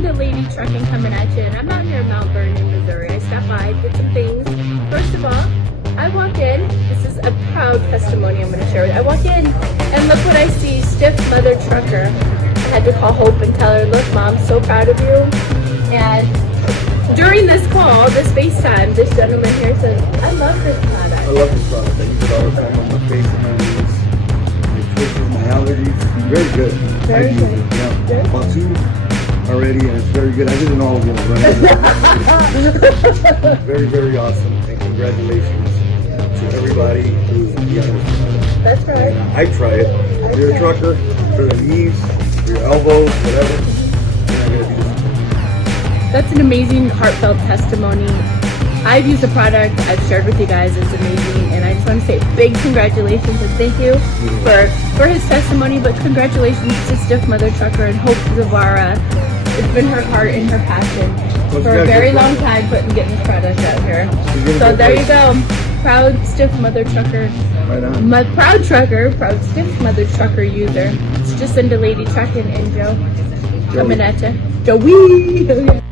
into Lady Trucking coming at you, and I'm out here in Mount Vernon, Missouri. I stopped by, did some things. First of all, I walk in. This is a proud testimony I'm going to share with you. I walk in, and look what I see, stiff mother trucker. I had to call Hope and tell her, look, Mom, so proud of you. And during this call, this FaceTime, this gentleman here says, I love this product. I love this product. I use it all the time on my face and my knees. It fixes my allergies. Very good. Very good. Yeah. Good. Bought two already, and it's very good. I didn't all of them, right? Very, very awesome. And congratulations to everybody who's beyond this product. That's right. I try it. If you're a trucker, for the knees, for your elbows, whatever, you're not going to be disappointed. That's an amazing, heartfelt testimony. I've used the product. I've shared with you guys. It's amazing. And I just want to say big congratulations and thank you for his testimony. But congratulations to Stiff Mother Trucker and Hope Zavara. It's been her heart and her passion for a very long time getting this product out here. So there you go. Proud Stiff Mother Trucker. Right on. Proud trucker. Proud Stiff Mother Trucker user. It's just into Lady Trucking and Joe. Coming at you. Joey!